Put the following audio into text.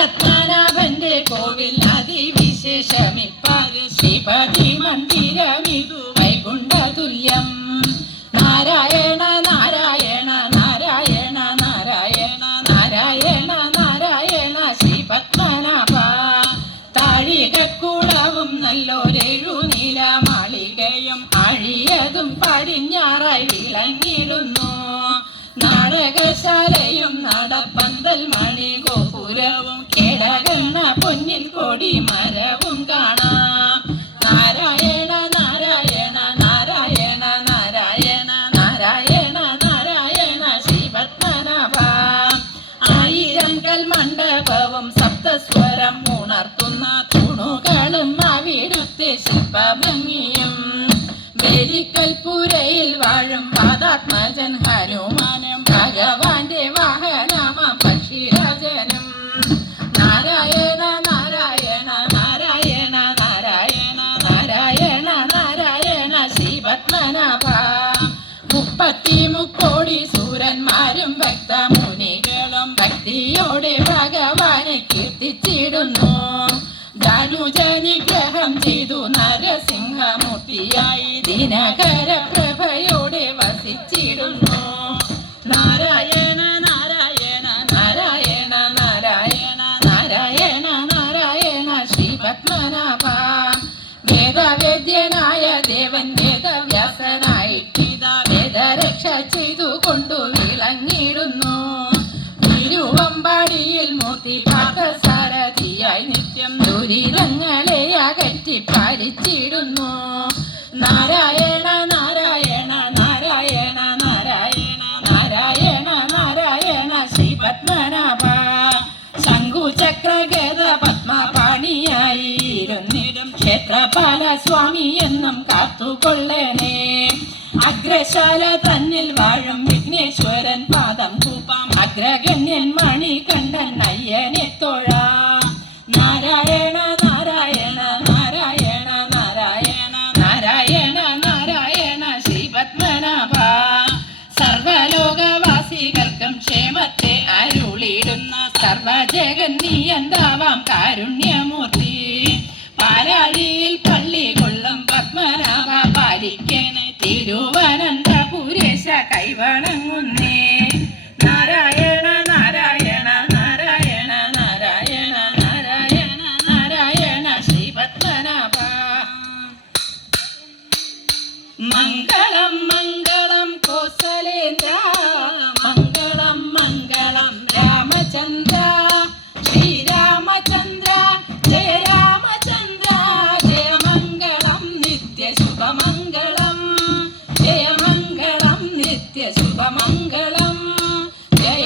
ശ്രീപത്മനാഭന്റെ കോവിൽ അതിവിശേഷമിപ്പാര് ശ്രീപതി മന്ദിരമിതു വൈകുണ്ഠതുല്യം. നാരായണ നാരായണ നാരായണ നാരായണ നാരായണ നാരായണ ശ്രീപത്മനാഭ. താഴികക്കുളവും നല്ലൊരെഴു നീല മാളികയും അഴിയതും പടിഞ്ഞാറായി വിളങ്ങിടുന്നു. നാടകശാലയും നടപ്പന്തൽ മണിഗോപുരവും കേടകന്ന പൊന്നിൽ കൊടി മരവും കാണാം. നാരായണ നാരായണ നാരായണ നാരായണ നാരായണ നാരായണ ശ്രീപത്മനാഭ. ആയിരം കൽമണ്ഡപവും സപ്തസ്വരം ഉണർത്തുന്ന തൂണുകളും അവിടുത്തെ ശില്പഭംഗിയും. വേലിക്കൽപുരയിൽ വാഴും പാദാത്മജൻ ഹനുമാനും ഭഗവാന്റെ വാഹനമാം പക്ഷിരാജനും. നാരായണ നാരായണ നാരായണ നാരായണ നാരായണ നാരായണ ശ്രീപത്മനാഭ. 33 സൂരന്മാരും ഭക്തമുനികളും ഭക്തിയോടെ ഭഗവാനെ കീർത്തിച്ചിടുന്നു. ധനുജനിഗ്രഹം ചെയ്തു നരസിംഹമൂർത്തിയായി ദിനകര പ്രഭയോടെ വസിച്ചിടുന്നു. നാരായണ നാരായണ നാരായണ നാരായണ നാരായണ നാരായണ ശ്രീപത്മനാഭ. വേദവേദ്യനായ ദേവൻ വേദവ്യാസനായിട്ടിതാ വേദരക്ഷ ചെയ്തു കൊണ്ടു വിളങ്ങിടുന്നു. തിരുവമ്പാടിയിൽ മൂർത്തി പാദസാരഥിയായി നിത്യം ദുരിതങ്ങളെ അകറ്റി പാലിച്ചിടുന്നു. നാരായണ നാരായണ നാരായണ നാരായണ നാരായണ നാരായണ ശ്രീപത്മനാഭ. ശംഖുചക്രഗദ പത്മപാണിയായിരുന്നിടും ക്ഷേത്രപാല സ്വാമി എന്നും കാത്തുകൊള്ളണേ. അഗ്രശാല തന്നിൽ വാഴും വിഘ്നേശ്വരൻ പാദം കൂപ്പാം അഗ്രഗണ്യൻ മണികണ്ഠൻ അയ്യനെ തൊഴാം. നാരായണ നാരായണ നാരായണ നാരായണ നാരായണ നാരായണ ശ്രീപത്മനാഭ. സർവലോകവാസികൾക്കും ക്ഷേമത്തെ അരുളിടുന്ന സർവജഗന്നിയന്താവാം കാരുണ്യമൂർത്തി. പാലാഴിയിൽ പള്ളി കൊള്ളും പത്മനാഭ പാലിക്കണേ തിരുവനന്തപുരേശ കൈവണങ്ങുന്നേ. നാരായണ നാരായണ നാരായണ നാരായണ നാരായണ നാരായണ ശ്രീപത്മനാഭ. മംഗളം മംഗളം കോസലേന്ദ്ര മംഗളം മംഗളം രാമചന്ദ്ര ശ്രീരാമചന്ദ്ര ജയ രാമചന്ദ്ര. ജയമംഗളം നിത്യശുഭമംഗളം ജയമംഗളം നിത്യശുഭമംഗളം ജയ